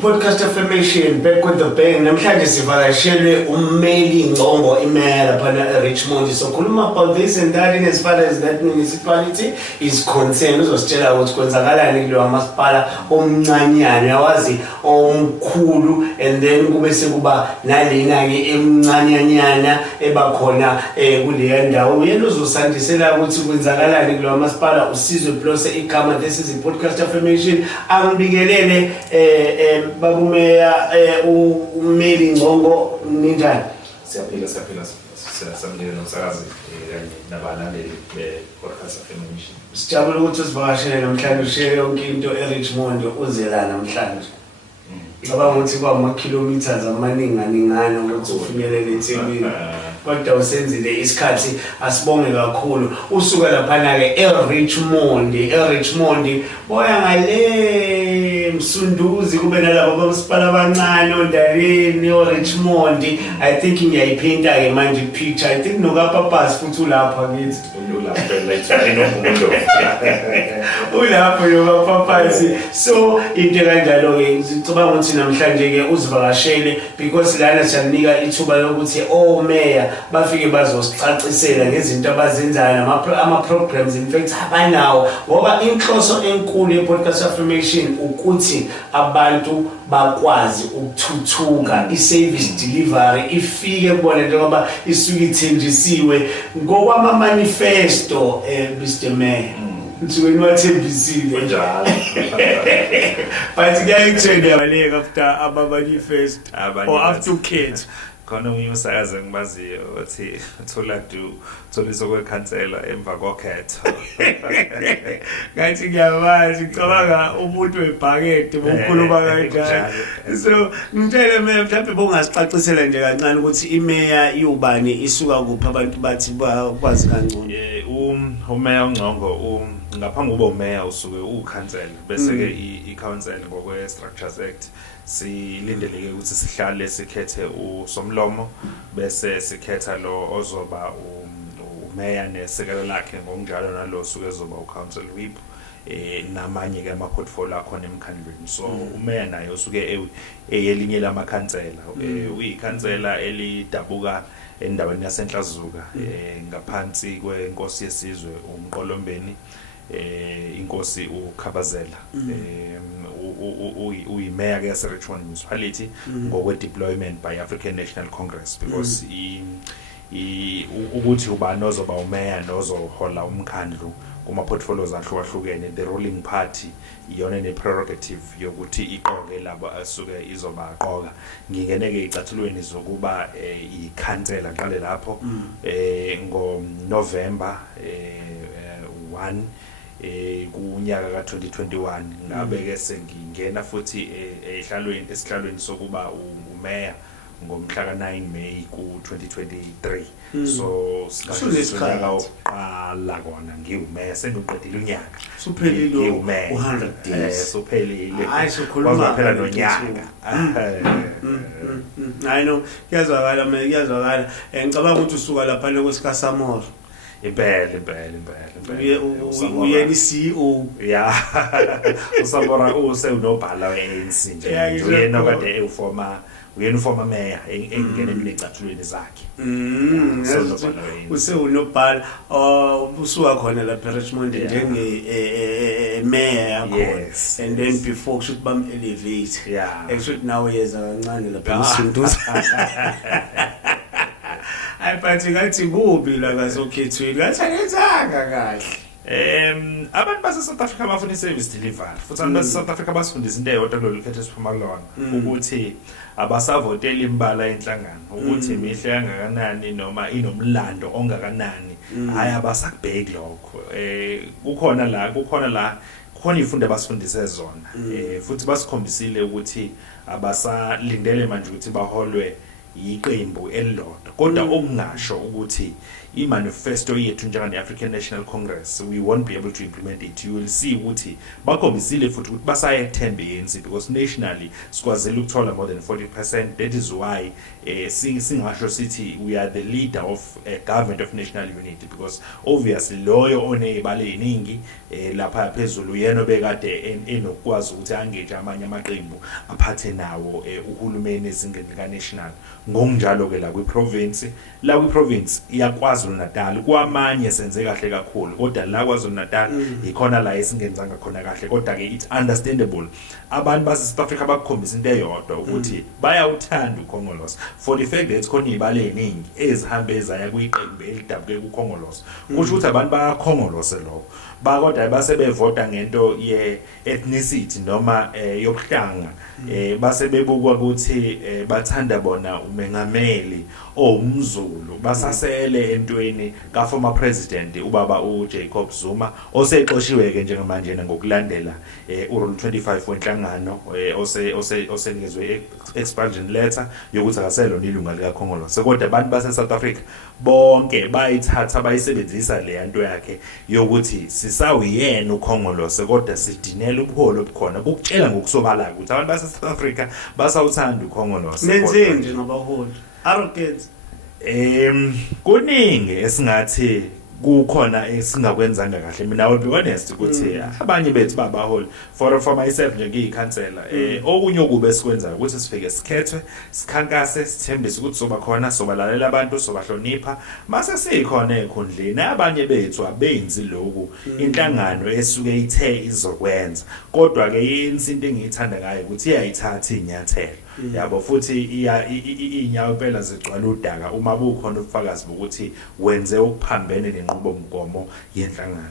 Podcast affirmation back with the bang. Namhlanje sivakashele ummeli Ngcongo imeya lapha eRichmond. So khuluma about this and that in as far as that municipality is concerned. Uzositshela ukuthi kwenzakalani kulowa masipala omncanyane yawazi omkhulu and then kube sekuba nalena ke emncanyanyana ebakhona kuleya ndawo. Uyena uzosandisela ukuthi kwenzakalani kulowa masipala uSizwe Plus igama. This is a podcast affirmation. Angibikelele babumeya ummeli Ngcongo ninjani? Siyaphila samlele nomsakazi kanye nabalandeli be-podcast affirmation. Sijabule ukuthi usivakashele namhlanje ushare yonke into eRichmond uze la namhlanje. Ngicabanga ukuthi kwama-kilometers amaningi ukuthi ufinyelele eThekwini. Kodwa usenzile isikhathi asibonge kakhulu usuka laphana ke eRichmond boya ngale Msunduzi kube nalabo bamasipala abancane ondaweni eRichmond. I think ngiyayiphinta ke manje picture. I think nokaPapas futhi ulapha kithi ulapho nokaPapas. So into kanjalo ke ngicabanga ukuthi namhlanje ke uzivakashele because lana siyanika ithuba lokuthi mayor bafike bazosicacisela ngezinto abazenzayo ama-programs in fact abanawo ngoba inhloso enkulu ye-podcast affirmation ukuthi abantu bakwazi ukuthuthuka i-service delivery ifike kubona njengoba isuke ithenjisiwe ngokwama-manifesto Mr. Mayor. Nsuke niwathembisile njalo. But kuyayithenda baleka after ama-manifesto or after kids. Khona umunye usakaze ngimaziyo uthi thola kwekhansela emva kokhetho. Ngathi ngiyamazi ngicabanga umuntu webhakede bokukhuluma kanjalo. So ngitshele Mayor mhlawumbe bongasicacisela nje kancane ukuthi imeya iyubani isuka kuphi abantu bathi bakwazi kangcono. Umeya uNgcongo ngaphambi kuba umeya usuke ukhansela bese ke i-council ngokwe-Structures Act silindeleke ukuthi sihlale sikhethe usomlomo bese sikhetha lo ozoba umeya nesekelo lakhe ngokunjalo nalo suke ezoba ucouncil whip namanye ke ama-portfolio akhona emkhandlweni. So umeya naye usuke eyelinye lamakhansela uyikhansela elidabuka endaweni yaseNhlazuka ngaphansi kwenkosi yesizwe uMqolombeni inkosi uKhabazela uyimeya ke yaseRichmond municipality ngokwe-deployment by African National Congress because ukuthi ubani ozoba umeya nozohola umkhandlu kuma-portfolios ahlukahlukene the ruling party iyona ne-prerogative yokuthi iqoke labo asuke izoba aqoka. Ngingeneke icathulweni zokuba ikhansela qale lapho ngoNovember 1 kunyaka ka2021 ngabe ke sengingena futhi esihlalweni sokuba umeya ngomhla ka9 May ku2023. So siqala oqala kona ngiwumeya sengiqedile unyaka suphelile 100 days suphelile wazophela nonyaka. I know kuyazwakala kuyazwakala ngicabanga ukuthi usuka lapha kwesikaSamora impela uyena CEO uSamora usenobhala we-ANC nje uyena kade uyena meya engene necathulweni zakhe. Usenobhala usuka khona lapha eRichmond njenge meya yakhona and then before kusho ukuthi bam-elevate actually now yeza kancane lapha eMsunduzi. Ayiphathi ngathi kubi la ngasokhethweni ngathi ayenzanga kahle. Abantu base-South Africa bafuna i-service delivery futhi abantu base-South Africa basifundisa into eyodwa kulolu khetho esiphuma kulona ukuthi abasavotela imbala yenhlangano ukuthi mihle kangakanani noma inomlando ongakanani hayi abasakubheki lokho. Kukhona ifundo abasifundise zona futhi basikhombisile ukuthi abasalindele manje ukuthi baholwe iqembu elilodwa kodwa okungasho ukuthi i-manifesto yethu njengane-African National Congress, we won't be able to implement it. You will see ukuthi bakhombisile futhi ukuthi basayethemba i-ANC because nationally sikwazile ukuthola more than 40%. That is why singasho sithi we are the leader of a government of national unity, because obviously loyo oneyibale eningi lapha phezulu yena obekade enokwazi ukuthi angeje amanye amaqembu aphathe nawo uhulumeni ezingeni lika-national. Ngokunjalo ke la kwi-province iyakwaZulu Natal kwamanye senze kahle kakhulu, kodwa la KwaZulu Natal ikhona la esingenzanga khona kahle, kodwa ke it's understandable. Abantu base South Africa bakukhombisa into eyodwa ukuthi bayawuthanda uKhongolose for the fact that khona izibale eningi ezihambe ezaya kuyiqembu elidabuke kuKhongolose. Kusho ukuthi abantu bayakhongolose lo bakodwa basebevota ngento ye-ethnicity noma yokuhlanga, basebebukwa ukuthi bathanda bona umengameli umZulu, basasele entweni ka former president ubaba uJacob Zuma osexoshiwe ke njengamanje ngokulandela uRule 25 wenhlangano osenikezwe expulsion letter yokuthi akaselo nilunga likaKhongolose. Kodwa abantu base South Africa bonke bayithatha bayisebenzisa le nto yakhe yokuthi sisawuyena uKhongolose, kodwa sidinela ubuholo obukhona bukutshela ngokusobala ukuthi abantu base South Africa basawuthanda uKhongolose. Nenze nje ngabaholi arrogance kuningi esingathi kukhona esingakwenzanga kahle. Mina I will be honest ukuthi abanye bethu babaholi for myself njengiyikhansela okunye okube sikwenza ukuthi sifike sikhethwe sikhankase sithembise ukuthi soba khona sobalalela abantu sobahlonipha mase sikhona ekhundleni. Abanye bethu abenzi lokhu inhlangano esuke ithe izokwenza, kodwa ke into engiyithanda ngayo ukuthi iyayithatha inyathelo yabo futhi inyawo phela zigcwala udaka uma bukhona ubufakazi bokuthi wenze ukuphambene nenqubomgomo yenhlangano.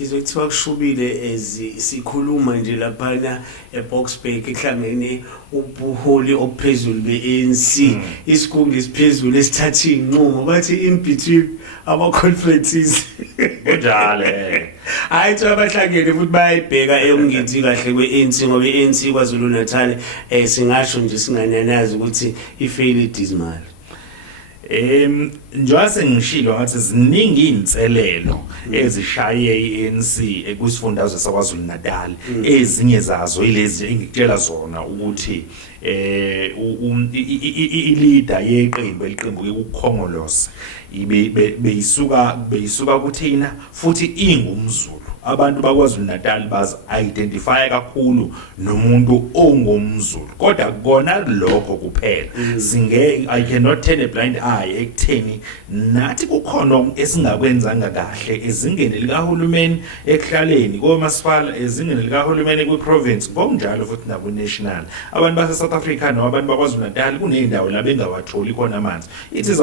Izothiwa kushubile sikhuluma nje laphana eBoksburg ehlangene ubuholi ophezulu beANC isikhulu esiphezulu esithatha inqumo bathi in between our conferences njalo hayi abahlangene futhi bayibheka ekungithi kahle kweANC ngoba iANC KwaZulu Natal singasho nje singananazi ukuthi ifailed dismal. Njengoba sengishilo ngathi ziningi inselelo ezishaye iANC kusifundazwe sakwaZulu Natal. Ezinye zazo ilezi engikutshela zona ukuthi i-leader yeqembu eliqembu kuKhongolose beyisuka kuthina futhi ingumZulu. Abantu bakwaZulu Natal bazi identify kakhulu nomuntu ongumZulu, kodwa kona lokho kuphela I cannot turn a blind eye ekutheni nathi kukhona esingakwenzanga kahle ezingeni likahulumeni ekuhlaleni komasipala, ezingeni likahulumeni kwiprovince ngokunjalo futhi nabo national. Abantu base South Africa nabantu bakwaZulu Natal kuneyindawo la bengawatholi khona amanzi. It's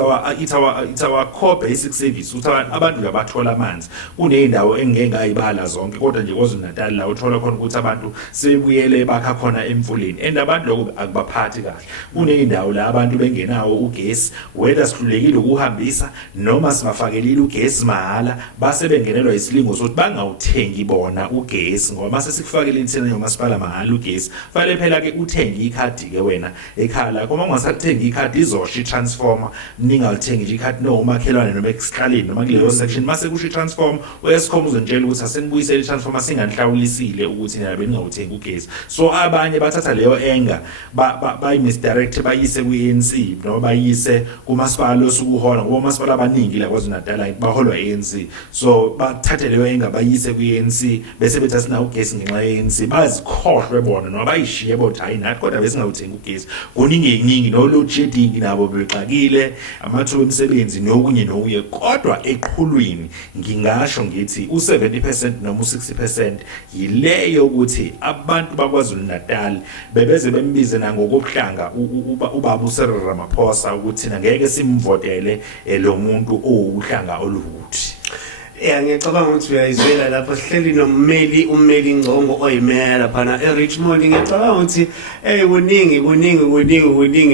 our core basic service ukuthi abantu labathola amanzi kuneyindawo engengayibala zonke, kodwa nje KwaZulu Natal la uthola khona ukuthi abantu sebuyele bakha khona emfuleni and abantu lokho akubaphathi kahle. Kuneyindawo la abantu bengenawo ugesi, whether sihlulekile ukuhambisa noma singafakelile ugesi mahala, base bengenelwa isilingo sokuthi bangawuthengi bona ugesi ngoba mase sikufakele ithena yomasipala mahala ugesi fanele phela ke uthenge ikhadi ke wena ekhaya lakho. Uma ungasathenga ikhadi izosha itransformer, ningalithengi nje ikhadi nomakhelwane noma esikhaleni noma kuleyo section mase kusho itransformer uyasikhomo uzonitshela ukuthi asenibuyisele itransformer singanihlawulisile ukuthi nina beningawuthengi ugesi. So abanye bathatha leyo enga misdirect bayise kuANC noma bayise kumasipala osukuhola ngoba umasipala abaningi la KwaZulu Natal baholwa ANC. So bathathe leyo enga bayise kuANC bese bethi asina ugesi ngenxa yeANC, bazikhohlwe bona noma bayishiye bothi hayi nathi kodwa besingawuthengi ugesi. Kuningi no load shedding nabo bexakile, amathuba omsebenzi nokunye kodwa eqhulwini ngingasho ngithi u70% noma u60% yileyo ukuthi abantu bakwaZulu Natal bebeze bembize nangokuhlanga ubaba uCyril Ramaphosa ukuthi ngeke simvotele lo muntu owuhlanga olukuthi. Ngiyacabanga ukuthi uyayizwela lapho sihleli ummeli Ngcongo oyimela laphana eRichmond. Ngiyacabanga ukuthi kuningi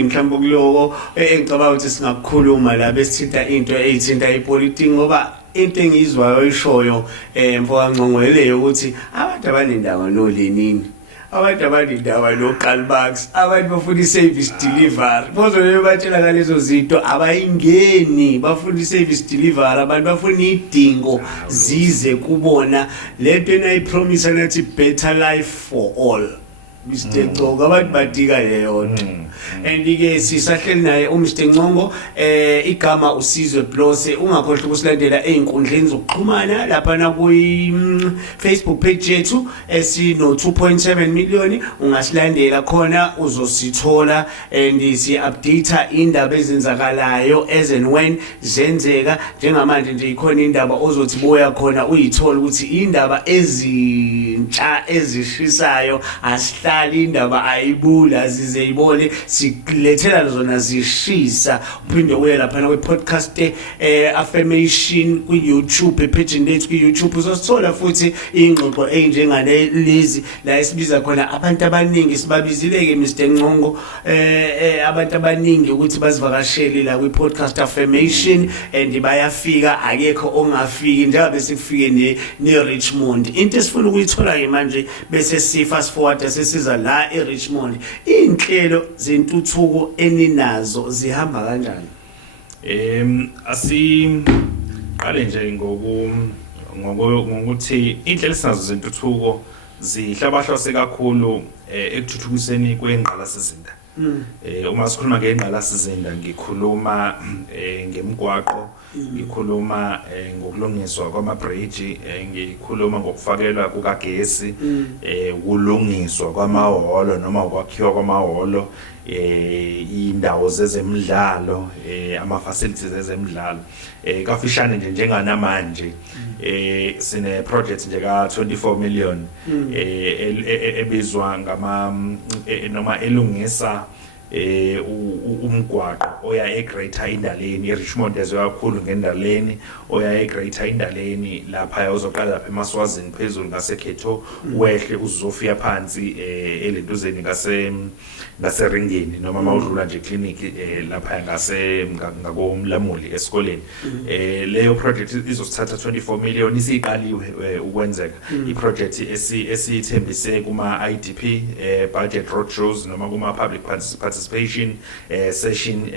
mhlawumbe kuloko engicabanga ukuthi singakukhuluma la besithinta into eyithinta ipolitiki ngoba into engizwayo oyishoyo mfoka Ngcongo leyo ukuthi abantu abanendawo noLenini abantu abanindawo local bucks abantu bafuna i-service delivery bozole batshela ngalezo zinto abayingeni bafuna i-service delivery abantu bafuna idingo zize kubona lento enayipromise nathi better life for all Mr. Ncongo abantu badika leyo nto and ke sisahleli naye uMr. Ncongo igama uSizwe Blose ungakhohlwa ukusilandela einkundleni zokuxhumana lapha na ku Facebook page yethu esino 2.7 million ungasilandela khona uzosithola and si update indaba ezenzakalayo as and when zenzeka njengamanje nje ikhona indaba ozothi boya khona uyithola ukuthi indaba ezintsha ezishisayo asihlali indaba ayibula zizeyibone silethela zona zishisa uphinde uye lapha na podcast affirmation ku YouTube page lethu ku YouTube uzosithola futhi ingxoxo enjengane lezi la esibiza khona abantu abaningi sibabizileke Mr. Ncongo abantu abaningi ukuthi bazivakashele la ku podcast affirmation and bayafika akekho ongafiki njengoba besikufike ne Richmond into esifuna ukuyithola ke manje bese fast forward sesiza la eRichmond inhlelo zentuthuko eninazo zihamba kanjani asiqale nje ngokuthi inhlelo sinazo zentuthuko zihlabahlose kakhulu ekuthuthukiseni kwengqalasizinda uma sikhuluma ngengqalasizinda ngikhuluma ngemigwaqo ngikhuluma ngokulungiswa kwama-bridge ngikhuluma ngokufakelwa kukagesi ukulungiswa kwamahholo noma ukwakhiwa kwamahholo indawo zezemidlalo ama-facilities ezemidlalo kafishane nje njenganamanje sine project nje ka 24 million ebizwa noma elungisa umgwaqo oya eGreater Indaleni eRichmond ezoyakhulu ngendaleni oya eGreater Indaleni lapha uzoqala lapha eMaswazini phezulu ngasekhetho wehle uzofika phansi elentuzeni ngaseringeni noma mawudlula nje clinic lapha ngakomlamuli esikoleni leyo project izosithatha 24 million isiqaliwe ukwenzeka iproject esithembise kuma IDP budget roadshows noma kuma public participation session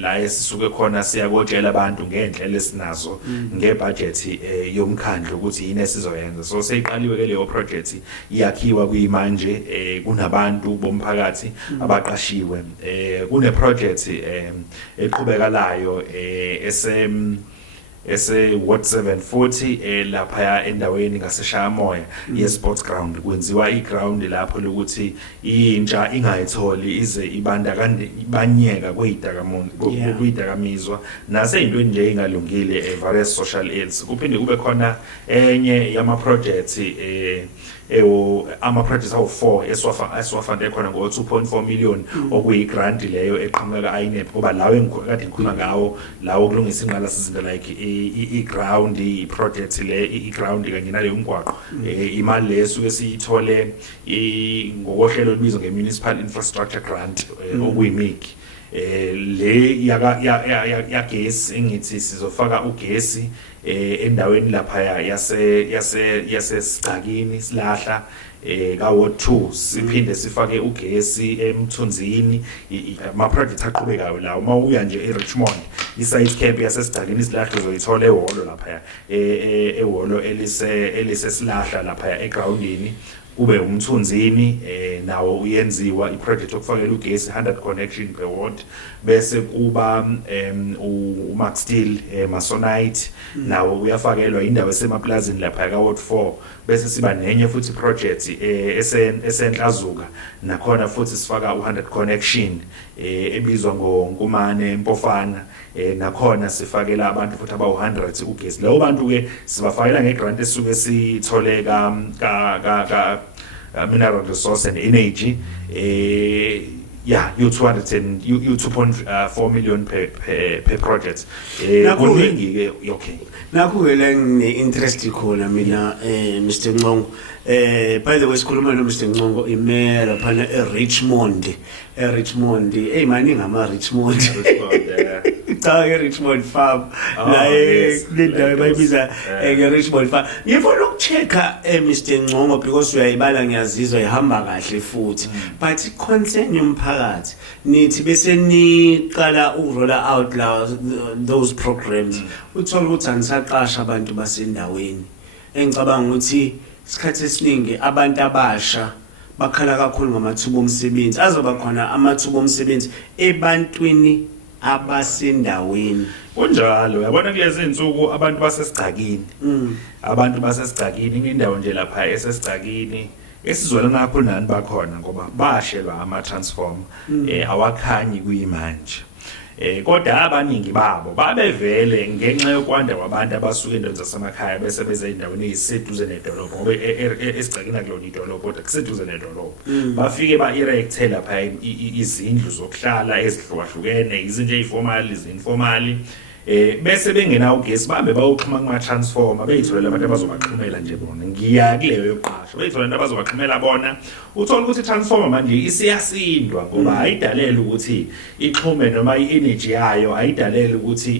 la esisuke khona siyakotshela abantu ngendlela esinazo ngebudget yomkhandlo ukuthi yini esizoyenza so seyiqaliwe ke leyo project iyakhiwa kuyimanje kunabantu bomphakathi abaqashiwe kune project eqhubekalayo Ward 740 lapha endaweni ngaseshayamoya ye-sports ground kwenziwa i-ground lapho lokuthi intsha ingayitholi ize ibandakanyeka kuyidakamiswa naseyintweni nje ingalungile various social ills kuphinde kube khona enye yama-projects ama-projects awu4 esiwafande khona ngo-2.4 million okuyi-grant leyo eqhamuka ka-INEP ngoba lawo kade ngikhuluma ngawo lawo kulungisa ingqalasizinda like i-ground i-project le i-ground kanye naleyo mgwaqo imali leyo suke siyithole ngokohlelo olubizwa nge-municipal infrastructure grant okuyimig le yagesi engithi sizofaka ugesi endaweni lapha yasesigcakini silahla ka Ward 2 siphinde sifake ugesi eMthunzini ama project aqhubekayo la uma uya nje eRichmond isite camp yasesigcakini silahla uzoyithola ehholo lapha ehholo elise silahla lapha egroundini kube umthunzini nawo uyenziwa iproject okufakela ugesi 100 connection per ward bese kuba uMax Steel Masonite nawo uyafakelwa indawo esemaplazini lapha ka Ward 4 bese siba nenye futhi project esenhlazuka nakhona futhi sifaka u100 connection ebizwa ngoNkumane Mpofana nakhona sifakela abantu futhi abawu100 ugesi labo bantu ke sibafakela ngegrant esuke sithole ka mineral resource and energy you 2.4 million per project kuningi ke okay nakho ke la ngine interest khona mina Mr. Ncongo By the way sikhuluma no Mr Ncongo imela laphana eRichmond maningi ama Richmond cha eRichmond farm la lindawo bayibiza eRichmond farm ngifuna ukuchecka Mr Ncongo because uyayibala ngiyazizwa ihamba kahle futhi but concern yomphakathi nithi bese niqala uroll out those programs uthola ukuthi anisaqasha abantu basendaweni engicabanga ukuthi isikhathi esiningi abantu abasha bakhala kakhulu ngamathuba omsebenzi azoba khona amathuba omsebenzi ebantwini abasendaweni kunjalo uyabona kulezi insuku abantu basesigcakini indawo nje lapha esesigcakini esizwela ngakho nani bakhona ngoba bashelwa ama transform awakhanyi kuyimanje kodwa abaningi babo babevele ngenxa yokwanda kwabantu abasuka endaweni zasemakhaya bese beze endaweni eziseduze nedolobha ngoba esigcakina kulona idolobha kodwa kuseduze nedolobha bafike ba-erecte lapha izindlu zokuhlala ezihlukahlukene izinto eziformal izinformal bese bengena ugesi babe bayoxhuma kuma transformer beyitholela abantu abazobaxhumela nje bona ngiya kuleyo yoqasho beyitholela abantu abazobaxhumela bona uthola ukuthi transformer manje isiyasindwa ngoba ayidalela ukuthi ixhume noma i-energy yayo ayidalela ukuthi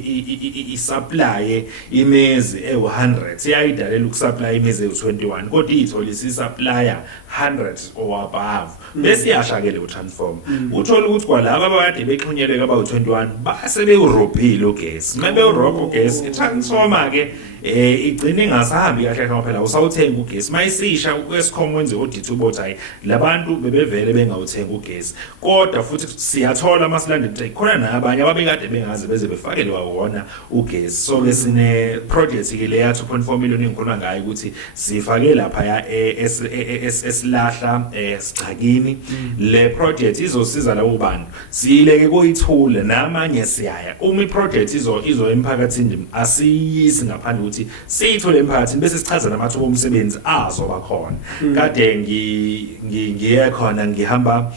isupply imizi ewu100 iyayidalela ukusupply imizi ewu21 kodwa ithola isisupply 100 or above bese iyashakele utransformer uthola ukuthi kwalabo abakade bexhunyelwe abawu21 base bewurobhile ugesi mebe urobho ugesi itransformer ke igcine ingasahambi kahle kahle phela usawuthenga ugesi mayisisha kwesicom wenze audit ubothi hayi labantu bebevele bengawuthenga ugesi kodwa futhi siyathola masilande ukuthi khona nabanye ababekade bengazi beze befakelwa wona ugesi so ke sine project ke leya 2.4 million engikhuluma ngayo ukuthi sifake lapha ya esilahla Sigcakini le project izosiza labo bantu siyileke kuyithule namanye siyaya uma iproject izo emphakathini asiyisi ngaphandle ukuthi siyithole emphakathini bese sichaza namathuba omsebenzi azoba khona kade ngiye khona ngihamba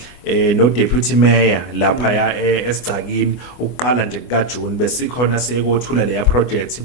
no deputy mayor lapha ya eSigcakini ukuqala nje kaJune besikhona siyekothula leya project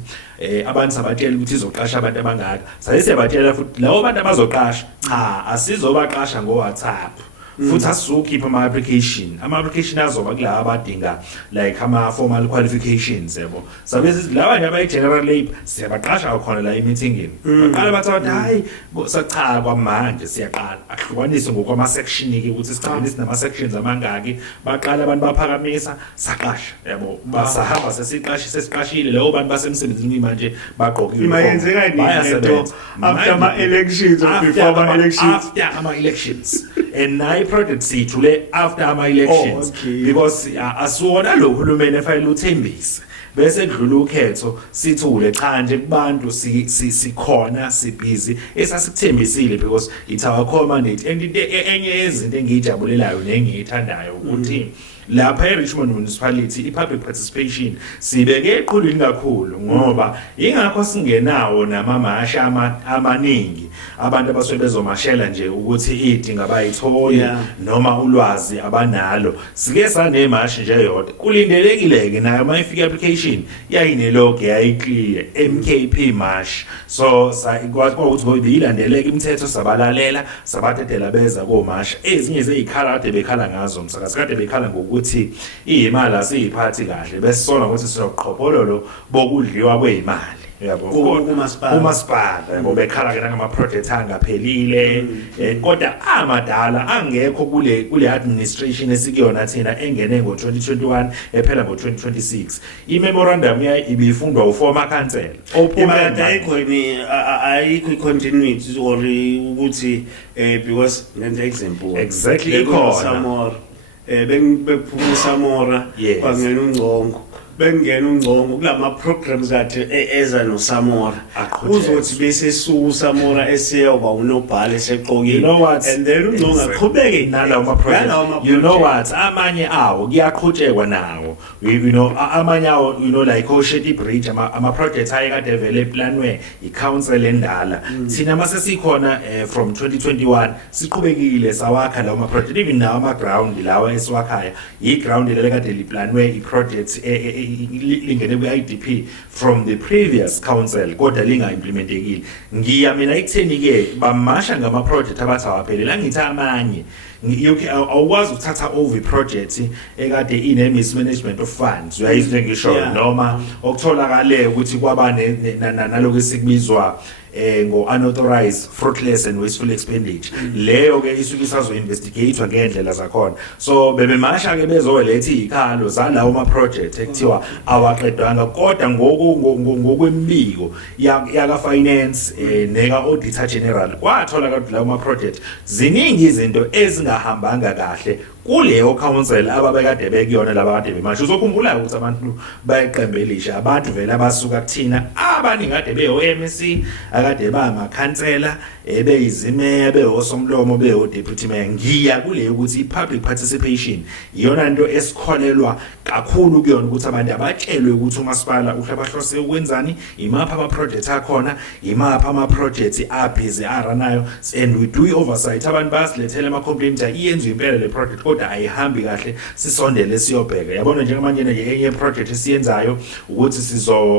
abantu sabatshela ukuthi izoqasha abantu abangaka sayisebatshela futhi lawo bantu abazoqasha cha asizobaqasha ngo WhatsApp futhi asizokhipha ama application azoba kulabo abadinga like ama formal qualifications yabo sabese labanye abayi general labor siyabaqasha khona la emeetingini baqala bathi hayi sacha kwamanje siyaqala ahlukaniswe ngokwama section ke ukuthi Sigcakini sinama sections amangaki baqala abantu baphakamisa saqasha yabo basahamba sesiqashile labo bantu basemsebenzini manje bagqoka imayenzeka nini after ama elections or before ama elections after ama elections and project sithule after ama elections because asuona lo hulumeni efayile uthembise bese kudlula ukhetho sithule cha nje kubantu sikhona sibhizi esasikuthembisile because it's our commandate and enye yezinto engijabulelayo nengiyithandayo ukuthi lapha eRichmond municipality ipublic participation sibeke eqhulwini kakhulu ngoba ingakho singenawo namamasha amaningi abantu abasuke bezomashela nje ukuthi idinga abayitholi noma ulwazi abanalo sike sanemashi nje yodwa kulindelekile ke nayo mayifika application yayinelog yayiclear MKP mash so ikwazi ukuthi ngoyilandeleke imithetho sabalalela sabathethela beza komasha ezinye zeyikhalade bekhala ngazo umsakazi kade bekhala ukuthi imali asiyiphathi kahle bese sona ukuthi sizoqhophololo bokudliwa kwezimali yabo umasipala yabo bekhala ke ngama project angaphelile kodwa amadala angekho kule administration esikuyona thina engene ngo2021 ephela ngo2026 imemorandum ibifundwa uformer council ophuma ayikho continuity or ukuthi because ngenza example exactly ikhona bengiphuma Samora kwangena uNgcongo bengena uNgcongo kulama programs kade eza no Samora uzothi bese suku Samora eseyoba unobhala eseqokile and then uNgcongo aqhubeke nalawo ma project you know what amanye awo kuyaqhutshekwa nawo you know amanye awo you know like Osheti Bridge ama projects ayekade develop planwe iCouncil endala thina mase sikhona from 2021 siqhubekile sawakha lawo ma project even nawo ama ground lawa esiwakhaya iground lelekade liplanwe iproject lingene ku-IDP from the previous council kodwa linga-implementekile. Ngiyamina ekutheni ke bamasha ngama-project abathi awaphelele ngithi amanye awukwazi ukuthatha over project ekade ine-mismanagement of funds uyayizwe ngisho noma okutholakale ukuthi kwaba nalokho esikubizwa ngo-unauthorized, fruitless and wasteful expenditure. Leyo ke isuke isazo-investigatewa ngendlela zakhona. So bebemasha ke bezoletha iy'khalo zalawo ma-project ekuthiwa awaqedwanga kodwa ngokwembiko yaka-finance neka-auditor general kwatholakala ukuthi lawo ma-project ziningi izinto ezingahambanga kahle kuleyo council ababekade bekuyona laba kade bemasha. Uzokhumbula ukuthi abantu bayiqembelisha abantu vele abasuka kuthina abaningi kade beyo-MEC akade bamakhansela ebeyizimeya behosomlomo beho-deputy mayor. Ngiya kuleyo ukuthi i-public participation iyona nto esikholelwa kakhulu kuyona ukuthi abantu abatshelwe ukuthi umasipala uhlabahlose ukwenzani, imaphi ama-project akhona, imaphi ama-project abhizi aranayo, and we do i-oversight. Abantu bayasilethela ama-complaint iyenziwe impela le project kodwa ayihambi kahle, sisondele siyobheka. Yabona njengamanje enye project esiyenzayo ukuthi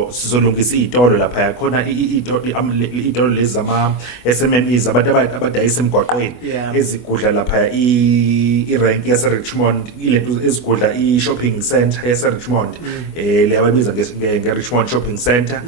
sizolungisa iy'tolo lapha yakhona iy'tolo lezi zama-SMMEs abantu abadayisa emgwaqweni ezigudla lapha i-rank yase-Richmond ilento ezigudla i-shopping center yase-Richmond le ababiza nge-Richmond shopping center.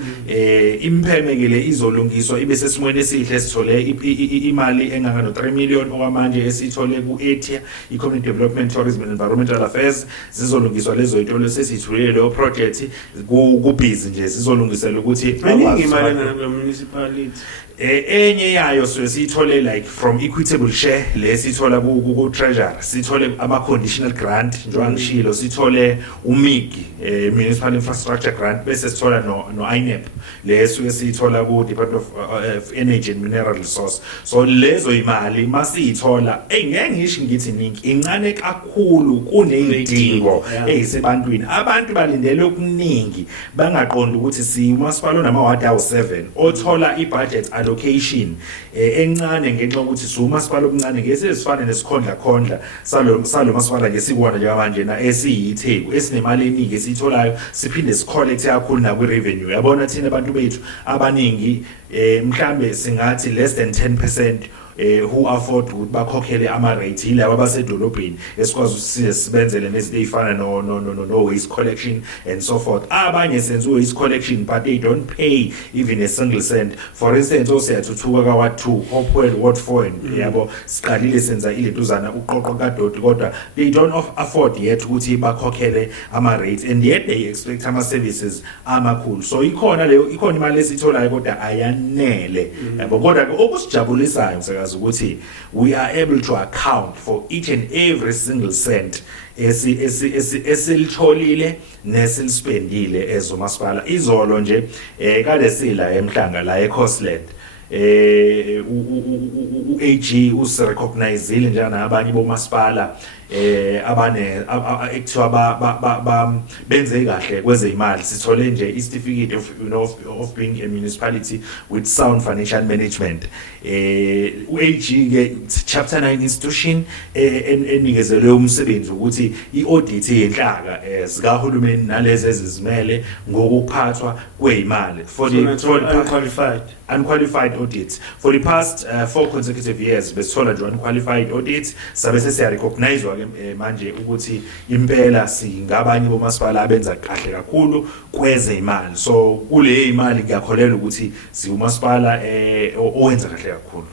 Imphemekele izolungiswa ibe sesimweni esihle, sithole imali enganga no-3 million okwamanje esithole ku-ETIA i-Community Development, Tourism and Environmental Affairs. Zizolungiswa lezo iy'tolo sesithulile leyo project kubhizi nje zizolungisela ukuthi iningi imali municipality. Enye yayo siyithole like from equitable share lesithola ku treasury, sithole ama-conditional grant njengoba ngishilo, sithole uMIG municipal infrastructure grant bese sithola no-INEP lesuke siyithola ku Department of Energy and Mineral Resource. So lezo imali masiyithola ngeke ngisho ngithi ningi incane kakhulu kuneyidingo ezisebantwini. Abantu balindele okuningi bangaqonda ukuthi simasipala onama-ward awu-7 othola i-budget allocation encane ngenxa ukuthi sumasipala omncane ngesizifane nesikhondla salo masipala ngesikuona njengamanje na esiyitheku esinemali eningi esitholayo siphinde sicollect kakhulu na kwi-revenue. Yabona thina abantu bethu abaningi mhlambe singathi less than 10% who afford ukuthi bakhokhele ama-rate yilabo abasedolobheni esikwazi ukuthi sibenzele nezinto ey'fana no waste collection and so forth. Abanye senza waste collection but they don't pay even a single cent. For instanceosiyathuthuka ka-Ward 2 Hopewell Ward 4 yabo siqalile senza ilentuzana uqoqo kadoti kodwa they don't afford yet ukuthi bakhokhele ama-rate and yet they expect ama-services amakhulu. So ikhona imali esitholayo kodwa ayanele yabo. Kodwa okusijabulisayo msakazi ukuthi we are able to account for each and every single cent esilitholile nesilispendile ezomasipala. Izolo nje kade sila emhlanga la eCoastland u-AG usirecognizile njengabanye bomasipala abane ekuthiwa benze kahle kwezeyimali. Sithole nje i-certificate of being a municipality with sound financial management. U-AG ke chapter 9 institution enikezelwe umsebenzi ukuthi i-audit yenhlaka zikahulumeni nalezi ezizimele ngokuphathwa kweyimali for the unqualified audits for the past 4 consecutive years. Besithola nje unqualified audits sabe sesiyarecognizwa manje ukuthi impela singabanye bomasipala abenza kahle kakhulu kwezeyimali. So kule imali ngiyakholela ukuthi siwumasipala owenza kahle kakhulu.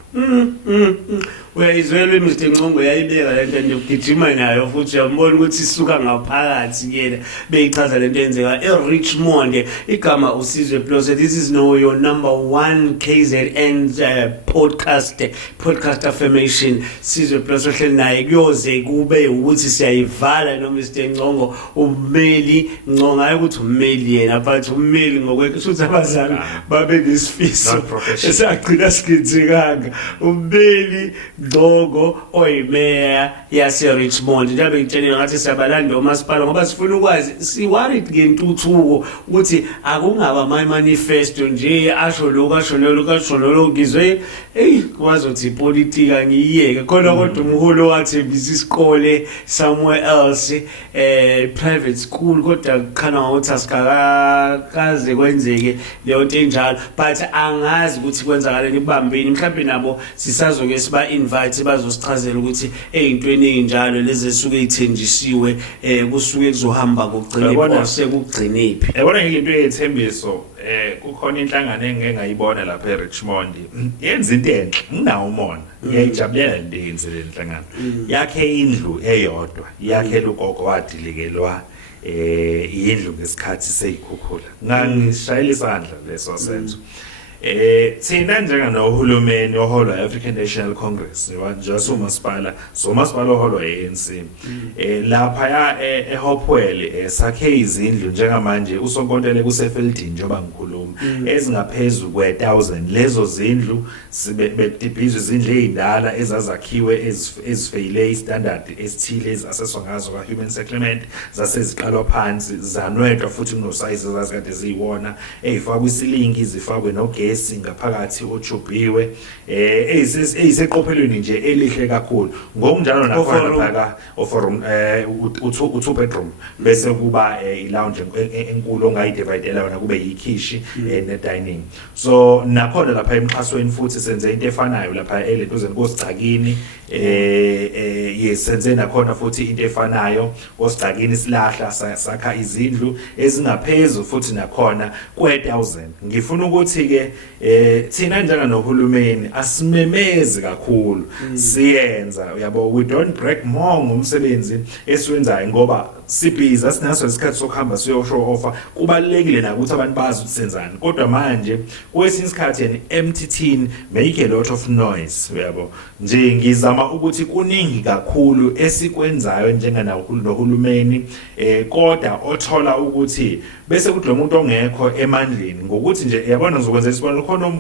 Uyayizwela Mr. Ncongwe yayibeka lento nje ukugijima nayo futhi uyambona ukuthi isuka ngaphakathi yena beyichaza lento eyenzeka eRichmond. Igama uSizwe Plus. This is your number 1 KZN podcast affirmation. Sizwe Plus ohleli naye kuyoze kube ukuthi siyayivala no Mr. Ncongwe ummeli Ncongwe hayi ukuthi ummeli yena but ummeli ngokwethu ukuthi abazali babe nesifiso esagcina sikenzekanga umbeli Dlogo oyimeya yase Richmond njengoba ngitshelile ngathi siyabalanda umasipala ngoba sifuna ukwazi si worried ngentuthuko ukuthi akungaba ama manifesto nje asho lokho ngizwe kwazothi ipolitika ngiyeke khona kodwa umholo wathembisa isikole somewhere else private school kodwa khana ngokuthi asikakaze kwenzeke leyo nto enjalo but angazi ukuthi kwenzakaleni kubambeni mhlawumbe nabo sisazoke siba invite bazosichazela ukuthi ezintweni ezinjalo lezi esuke ithenjisiwe kusuke kuzohamba kugcina ibose kugciniphi yabona into yethembiso kukhona inhlangano engeke ngayibona lapha eRichmond yenza into enhle nginawo umona ngiyayijabulela into eyenzile inhlangano yakhe indlu eyodwa yakhe lugogo wadilikelwa indlu ngesikhathi seyikhukhula ngangishayela isandla leso senzo thina njenganohulumeni oholwa African National Congress njengoba umasipala oholwa ANC lapha eHopewell sakhe izindlu njengamanje usonkontele kuseFielding njengoba ngikhuluma ezingaphezulu kwe1000 lezo zindlu bedibhizwe izindlu ezindala ezazakhiwe ezifeyile standard esithile ezaseswa ngazo kwa human settlement zaseziqalwa phansi zanwetwa futhi kunosize zazikade ziyiwona ezifakwa isilingi zifakwe nogesi ngaphakathi ojubiwe eyiseqophelweni nje elihle kakhulu ngokunjalo nakhona phaka oforum u2 bedroom bese kuba ilounge enkulu ongayidivide wona kube yikhishi ne-dining so nakhona lapha emxhasweni futhi senze into efanayo lapha elentuzeni kosigcakini yesenze nakhona futhi into efanayo kosigcakini silahla sakha izindlu ezingaphezulu futhi nakhona kwe1000 ngifuna ukuthi ke thina njenganohulumeni asimemeze kakhulu siyenza uyabo we don't break more ngomsebenzi esiwenzayo ngoba sibhiza sinaso isikhathi sokuhamba siyoshow offer kubalekile na ukuthi abantu bazi ukuthi senzani kodwa manje kwesinye isikhathi emthithini make a lot of noise uyabo nje ngizama ukuthi kuningi kakhulu esikwenzayo njenganohulumeni kodwa othola ukuthi bese kuthi lo muntu ongekho emandleni ngokuthi nje yabona ngizokwenza isibonelo khona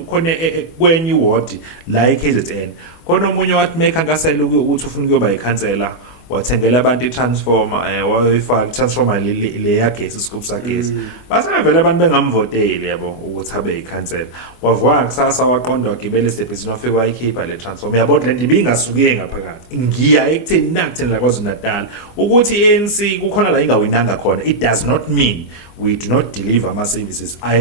kwenye ward la eKZN khona umunye wathi mekhankasela ukuthi ufuna ukuyoba ikhansela wathengela abantu itransformer wayifaka transformer le yagesi isigubhu sagesi base vele abantu bengamvoteli yabo ukuthi abe ikhansela wavuka kusasa waqonda wagibela isitebhisi nofika wayikhipha le transformer yabo le ndaba ingasuke ngaphakathi ngiya ekutheni nakutheni la KwaZulu-Natal ukuthi ANC kukhona la ingawinanga khona it does not mean we do not deliver ama services I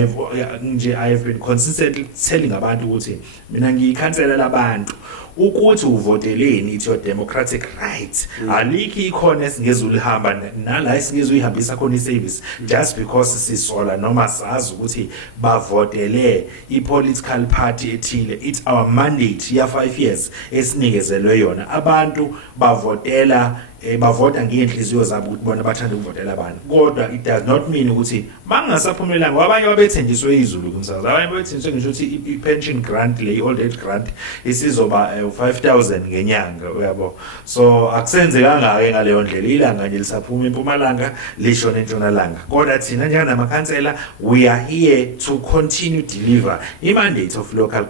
have been consistently telling abantu ukuthi mina ngiyikhansela labantu ukuthi uvoteleni it's your democratic right alikho ikhona esingezulihamba nala esingezuyihambisa khona iservice just because sisola noma sazi ukuthi bavotele ipolitical party ethile it's our mandate ya 5 years esinikezelwe yona abantu bavotela bavota ngenhliziyo zabo ukuthi bona bathanda ukuvotela abantu kodwa it does not mean ukuthi mangasaphumelela ngoba abanye babethenjiswe izulu kumsaza abanye babethenjiswe ngisho ukuthi i-pension grant le old age grant isizoba 5000 ngenyanga uyabo so akusenze kangake ngaleyo ndlela ilanga nje lisaphuma eMpumalanga lisho neNtshonalanga kodwa thina njengamakhansela we are here to continue deliver i-mandate of local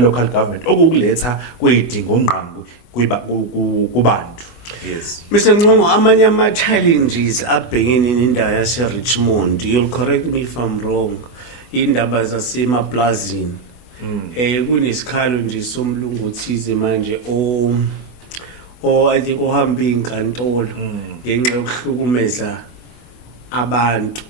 local government okukuletha kwedingo ngqangu kubantu. Yes. Mr. Nqomo, amanye ama-challenges abhekene nendawo yase-Richmond, you'll correct me if I'm wrong, indaba zasemaplazini. Kunesikhalo nje somlungu othize manje I think ohamba inkantolo ngenxa yokuhlukumeza abantu.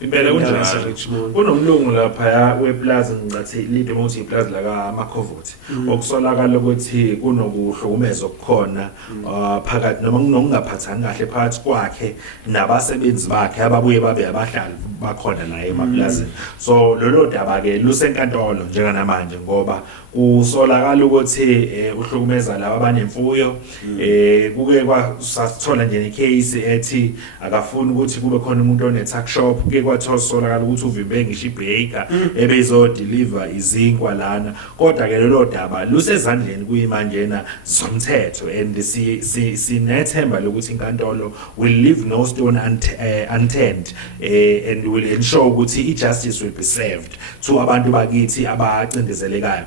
Impela kunjalo. Kunomlungu lapha weplaza ngicathi lido ukuthi iplaza la kaMakhovothi okusolakala ukuthi kunokuhlukumeza okukhona phakathi noma kunokungaphathani kahle phakathi kwakhe nabasebenzi bakhe ababuye babe abahlali bakhona la emaplazini so lolo daba ke lusenkantolo njengamanje ngoba usolakala ukuthi uhlukumeza laba abanemfuyo kuke kwasathola nje icase ethi akafuni ukuthi kube khona umuntu one tuck shop ke kwathosolakala ukuthi uvimbe ngisho ibaker ebezodeliver izinkwa lana kodwa ke lelo daba lusezandleni kuyimanjena zomthetho and sinethemba lokuthi inkantolo will leave no stone unturned and will ensure ukuthi ijustice will be served to abantu bakithi abacindezelekayo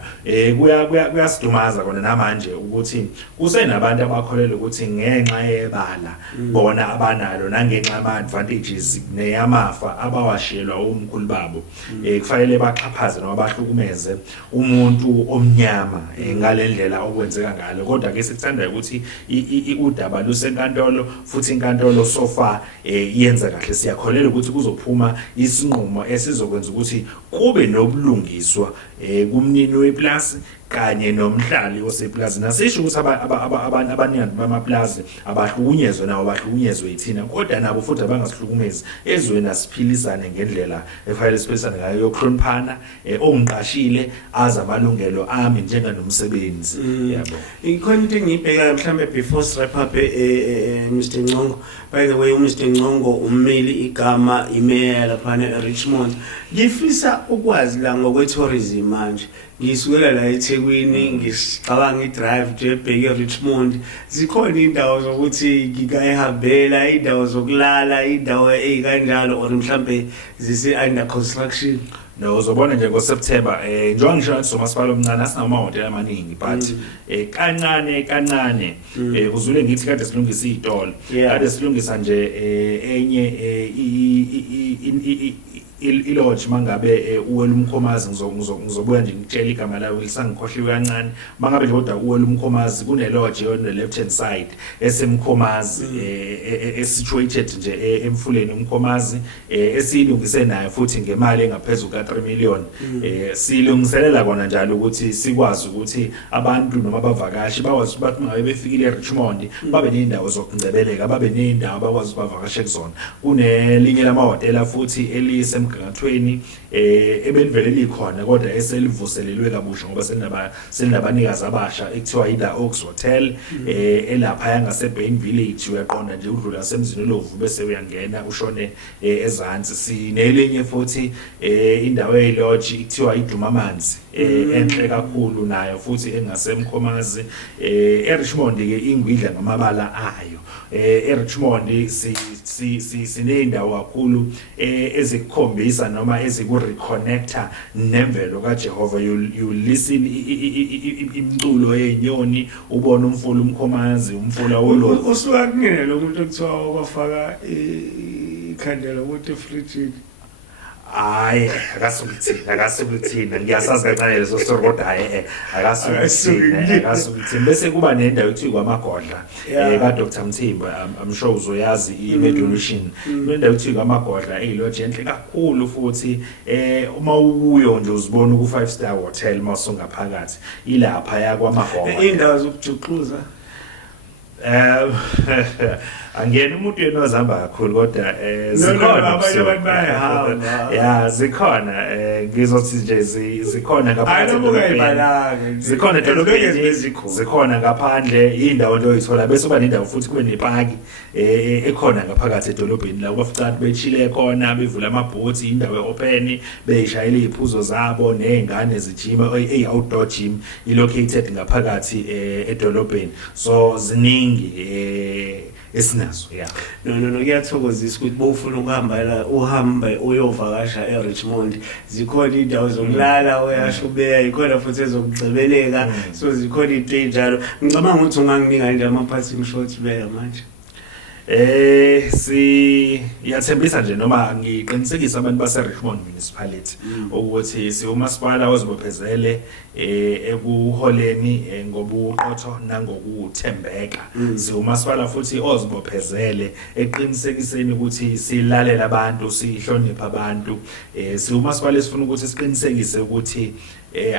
kuyasidumaza kona namanje ukuthi kusenabantu abakholelwa ukuthi ngenxa yebala bona abanalo nangenxa yama advantages neyamafa abawashiyelwa umkhulu babo kufanele baxhaphaze noma bahlukumeze umuntu omnyama ngalendlela okwenzeka ngalo kodwa ke sikuthanda ukuthi udaba lusenkantolo futhi inkantolo sofa yenza kahle siyakholela ukuthi kuzophuma isinqumo esizokwenza ukuthi kube nobulungiswa kumnini weplaza kanye nomhlali oseplaza nasisho ukuthi abaningi bamaplaza abahlukunyezwe nawo bahlukunyezwe yithina kodwa nabo futhi abangasihlukumezi ezweni asiphilisane ngendlela efanele siphilisane ngayo yokuhloniphana ongiqashile azamalungelo ami njenganomsebenzi yabo ikhona into engiyibhekayo mhlambe before wrap up Mr Ncongo by the way Mr Ncongo ummeli igama imeya lapha eRichmond ngifisa ukwazi la ngokwetourism manje ngisukela la eThekwini ngisicabanga idrive nje ebheke eRichmond zikhona indawo zokuthi ngikayihambela indawo zokulala indawo ezikanjalo or mhlambe zise under construction no uzobona nje ngoSeptember njengoba ngisho somasipala omncane asinamahhotela amaningi but kancane uzule ngithi kade silungisa izitolo kade silungisa nje enye ilodge mangabe uwela umkhomazi ngizobuya nje ngitshela igama lawo lisangikhohliwe kancane mangabe nje kodwa uwela umkhomazi kune lodge on the left hand side esemkhomazi situated nje emfuleni umkhomazi esilungise nayo futhi ngemali engaphezulu ka3 million silungiselela kona njalo ukuthi sikwazi ukuthi abantu noma abavakashi bakwazi bathi ngabe befikile eRichmond babe nendawo zokungcebeleka babe nendawo bakwazi bavakashe kuzona kunelinye lamahhotela futhi elisemgangathweni ebelivele likhona kodwa eselivuselelwe kabusha ngoba selinabanikazi abasha ekuthiwa ida Oaks Hotel elapha yangase Bain Village uyaqonda nje udlula semzini lovu bese uyangena ushone ezantsi sinelinye futhi indawo eyilodge ekuthiwa iDumamanzi enhle kakhulu nayo futhi engasemkhomazi eRichmond ke ingwidla ngamabala ayo eRichmond sinendawo kakhulu ezikukhombisa noma ezikureconnecta nemvelo kaJehova you listen imculo yenyoni ubona umfula umkhomazi umfula wolo usuka kunene lo muntu ekuthiwa wafaka ikhandela ukuthi fridge hayi akasukuthina ngiyasazi kancane leso story kodwa hayi akasukuthina bese kuba nendawo ekuthiwa kwaMagodla ka Dr Mthimba I'm sure uzoyazi iMedolution indawo ekuthiwa kwaMagodla eyilodge enhle kakhulu futhi uma ubuyo nje uzibona ku 5-star hotel masungaphakathi ilapha yakwaMagodla indawo zokujuxuza angena umuntu yenozamba kakhulu kodwa zikhona abanye abantu bayahamba ya zikhona ngizothi nje zikhona ngaphandle zikhona edolobheni zikhona ngaphandle indawo loyithola bese uba nendawo futhi kube nepaki ekhona ngaphakathi edolobheni la kwafica bechile khona bevula amabhoti indawo open beyishayela iziphuzo zabo nezingane zijima outdoor gym located ngaphakathi edolobheni so ziningi esinazo yeah no kuyathokozisa ukuthi bofuna ukuhamba la uhambe uyovakasha eRichmond zikhona indawo zokulala uyasho beya ikhona futhi ezokugcebeleka so zikhona into enjalo ngicabanga ukuthi unganginika nje ama passing shots beya manje siyathembisa nje noma ngiqinisekisa abantu baseRichmond municipality ukuthi siumasipala ozibophezele ekuholeni ngobuqotho nangokuthembeka siumasipala futhi ozibophezele eqinisekiseni ukuthi silalela abantu sihlonipha abantu siumasipala esifuna ukuthi siqinisekise ukuthi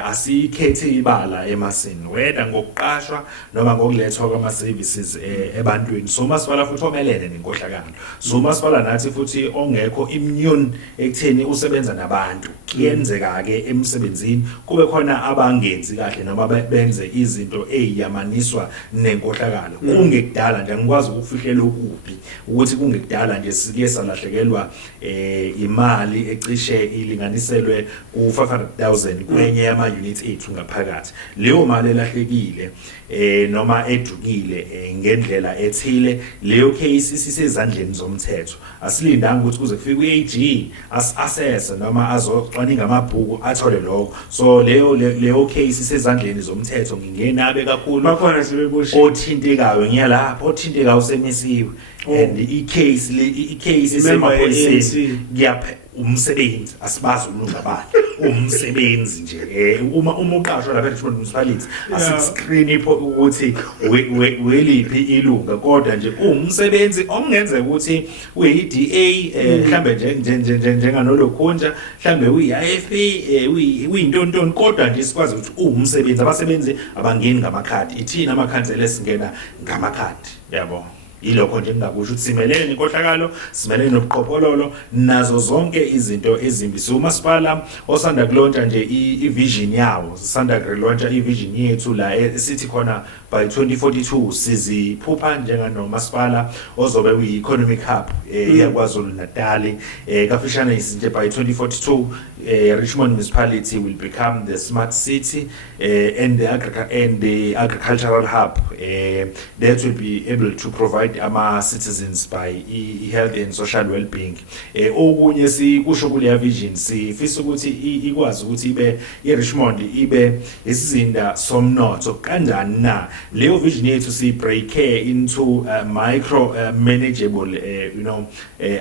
asikhethe ibala emasini whether ngokuqashwa noma ngokulethwa kwama services ebantwini. So umasipala futhi omelene nenkohlakalo, so umasipala nathi futhi ongekho immune ekutheni usebenza nabantu. Kuyenzeka ke emsebenzini kube khona abangenzi kahle noma benze izinto eziyamaniswa nenkohlakalo. Kungekudala nje ngikwazi ukufihlela okubi ukuthi kungekudala nje sike salahlekelwa imali ecishe ilinganiselwe ku 500,000 kwenye yama units ethu ngaphakathi. Leyo mali elahlekile noma edukile ngendlela ethile, leyo case isisezandleni zomthetho. Asilindanga ukuthi kuze kufike uAG assess noma azocwaninga amabhuku athole lokho. So leyo case isezandleni zomthetho. Ngingenabe kakhulu bakhona sebeboshiwe othintekayo ngiyalapha othintekayo semisiwe and i-case isemaphoyiseni ngiyapha umsebenzi asibazi ulunga bakhe umsebenzi nje uma uqashwa lapha eRichmond Municipality asiscreen ukuthi weliphi ilunga kodwa nje umsebenzi ongenzeka ukuthi uyi-DA mhlambe njenganolokhunja mhlambe uyi-IFP uyintontoni kodwa nje sikwazi ukuthi umsebenzi abasebenzi abangeni ngamakhadi ithina amakhansela esingena ngamakhadi yabo. Ilokho nje ngingakusho ukuthi simelene nenkohlakalo, simelene nobuqhophololo nazo zonke izinto ezimbi. So umasipala osanda kulontsha nje i-vision yawo, sisanda kulontsha i-vision yethu la esithi khona by 2042 siziphupha njenganomasipala ozobe uyi-economic hub yaKwaZulu Natal. Kafishane isinje by 2042 Richmond Municipality will become the smart city and the agricultural hub that will be able to provide ama citizens by health and social well-being. Okunye sikusho kuleya vision sifisa ukuthi ikwazi ukuthi ibe iRichmond ibe isizinda somnotho kanjani na. Leyo vision yethu si break into micro manageable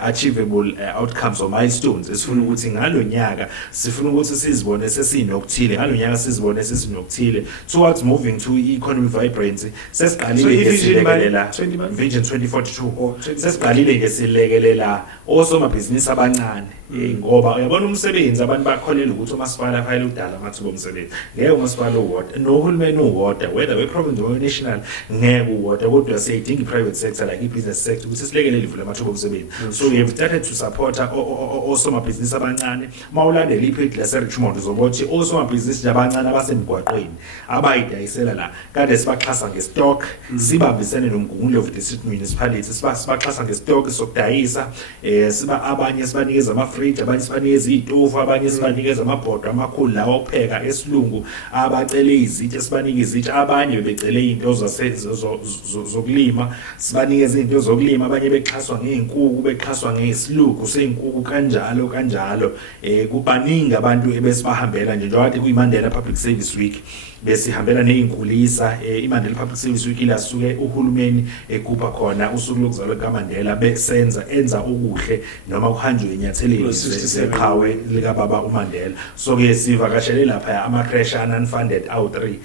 achievable outcomes or milestones. Esifuna ukuthi ngalonyaka sifuna ukuthi sizibone sesinokuthile, ngalonyaka sizibone sesinokuthile towards moving to economic vibrancy. Sesiqalile ngesilekelela vision 2042 sesiqalile ngesilekelela osomabhizinisi abancane ngoba uyabona umsebenzi abantu bakholelwa ukuthi umasipala fayile udala amathuba omsebenzi. Ngeke umasipala uwodwa nohulumeni uwodwa whether we province or national ngeke uwodwa kodwa siyidinga i-private sector like i-business sector ukuthi silekelele ivule amathuba omsebenzi. So we have started to support osomabhizinisi abancane. Mawulandela iphedi laseRichmond uzobothi osomabhizinisi abancane abasemgwaqweni abayidayisela la kade sibaxhasa ngestock sibambisene nomgungulo of district municipality sibaxhasa ngestock sokudayisa abanye sibanikeza amafridge, abanye sibanikeza izitofu, abanye sibanikeza amabhodo amakhulu lawo okupheka esilungu, abacele izitsha sibanikeza izitsha, abanye bebecele izinto zokulima sibanikeza izinto zokulima, abanye bexhaswa ngeenkuku bexhaswa ngesilugu seenkuku kanjalo kubaningi abantu ebesibahambela nje njengoba kuyiMandela Public Service Week besihambela neinkulisa iMandela Public Service Week la suke uhulumeni ekupha khona usuku lokuzalwa kaMandela enza okuhle noma kuhanjwe inyatheleni seqhawe lika baba uMandela. So ke sivakashele lapha ama crash unfunded out3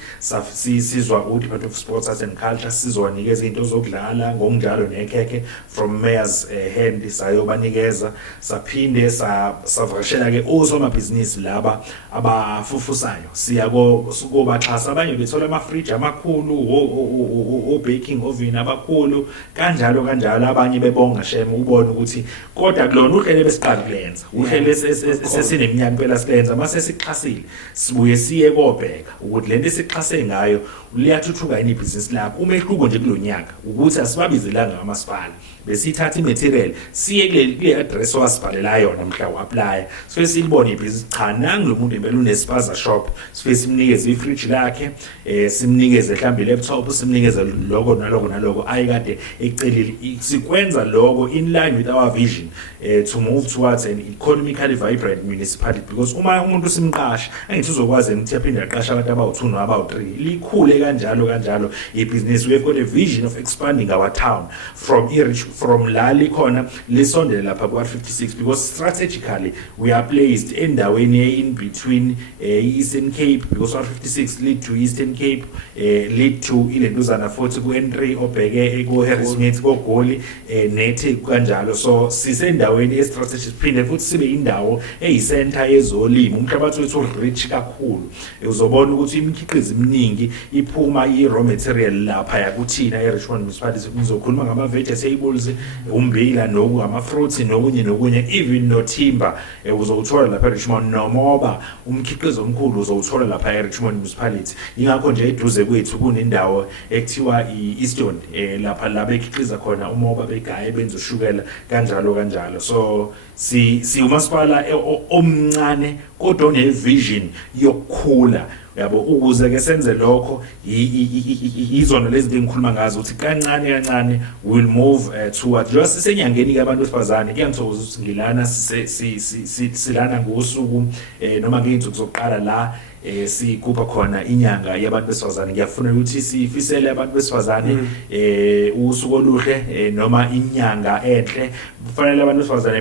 sizwa uDepartment of Sports Arts and Culture sizonikeza izinto zokudlala ngokunjalo nekhekhe from mayor's hand sayobanikeza saphinde savakashela ke osomabhizinisi laba abafufusayo siyakuba xhasa abanye bethola ama-fridge amakhulu o-baking oven abakhulu kanjalo abanye bebonga shame ubone ukuthi kodwa kulona uhlelo besiqala kulenza uhlelo sesineminyaka impela silenza mase sixhasile sibuye siye kobheka ukuthi lento esixhase ngayo liyathuthuka yini ibhizinisi lakho. Umehluko nje kulonyaka ukuthi asibabizelanga amasipala besithatha imaterial siye kule address wasibhalela yona mhla uapply so silibone ibhizinisi cha nangu lo muntu impela unespaza shop sifike simnikeze ifridge lakhe simnikeze mhlambe laptop simnikeze logo naloko ayikade ecelile sikwenza logo in line with our vision to move towards an economically vibrant municipality because uma umuntu simqasha angithi uzokwazi ukuthi aphinde aqasha abantu abawu2 nabawu3 likhule kanjalo ibhizinisi. We have got a vision of expanding our town from lali khona lisondele lapha ku-56 because strategically we are placed endaweni in between Eastern Cape because R56 lead to Eastern Cape, lead to ilentuzana futhi ku-N3 obheke ku-Harry Smith kogoli nethi kanjalo. So sisendaweni e-strategic, siphinde futhi sibe indawo eyisenta yezolimo. Umhlabathi wethu rich kakhulu, uzobona ukuthi imikhiqizo eminingi iphuma i-raw material lapha yakuthina e-Richmond Municipality. Ngizokhuluma ngama-vegetables, umbila ngama-fruits nokunye even nothimba uzowuthola lapha e-Richmond, nomoba umkhiqizo omkhulu uzowuthola lapha e-Richmond Municipality. Ingakho nje eduze kwethu kunendawo ekuthiwa i-Easton lapha la bekhiqiza khona umoba, begaye benza ushukela kanjalo. So si umasipala omncane kodwa onevision yokukhula, yabo, ukuze ke senze lokho izona lezi zinto engikhuluma ngazo ukuthi kancane will move toward just senyangeni kabantu besifazane. Kuyangithokoza ukuthi ngilana silana ngosuku noma ngeinsuku zokuqala la sigubha khona inyanga yabantu besifazane. Ngiyafuna ukuthi sifisele abantu besifazane usuku oluhle noma inyanga enhle. Kufanele abantu besifazane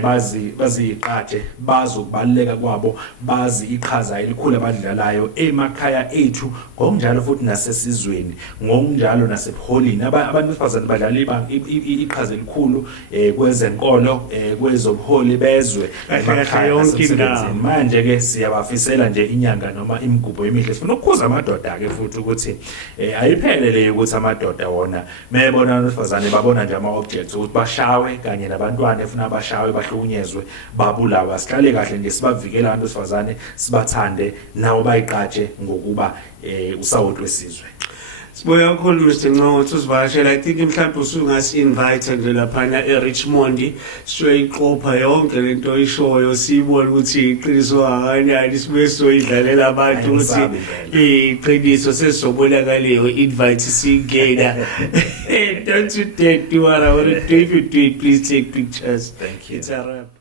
baziqhathe, bazi ukubaluleka kwabo, bazi iqhaza elikhulu abadlalayo emakhaya ethu, ngokunjalo futhi nasesizweni, ngokunjalo nasebuholini. Abantu besifazane badlala iqhaza elikhulu kwezenkolo, kwezobuholi bezwe emakhaya. Manje ke siyabafisela nje inyanga noma imigubo emihle. Sifuna ukukhuza amadoda ke futhi ukuthi ayiphele leyo ukuthi amadoda wona mebona abantu besifazane babona nje ama-objects ukuthi bashawe kanye nabantwana efuna bashawe, bahlukunyezwe, babulawa. Sihlale kahle nje sibavikela abantu besifazane, sibathande, nawo bayiqhatshe ngokuba usawoti wesizwe. Sibuya kakhulu Mr. Nqothi usivakashela. I think mhlawumbe usungasi-invite nje laphana e-Richmond siyoyiqopha yonke lento oyishoyo, siyibone ukuthi iqiniso kangakanani, sibuye sizoyidlalela abantu ukuthi iqiniso sesizobonakaliwe. Invite singena. Don't you dare do what I want to do. If you do it, please take pictures. Thank you. It's a wrap.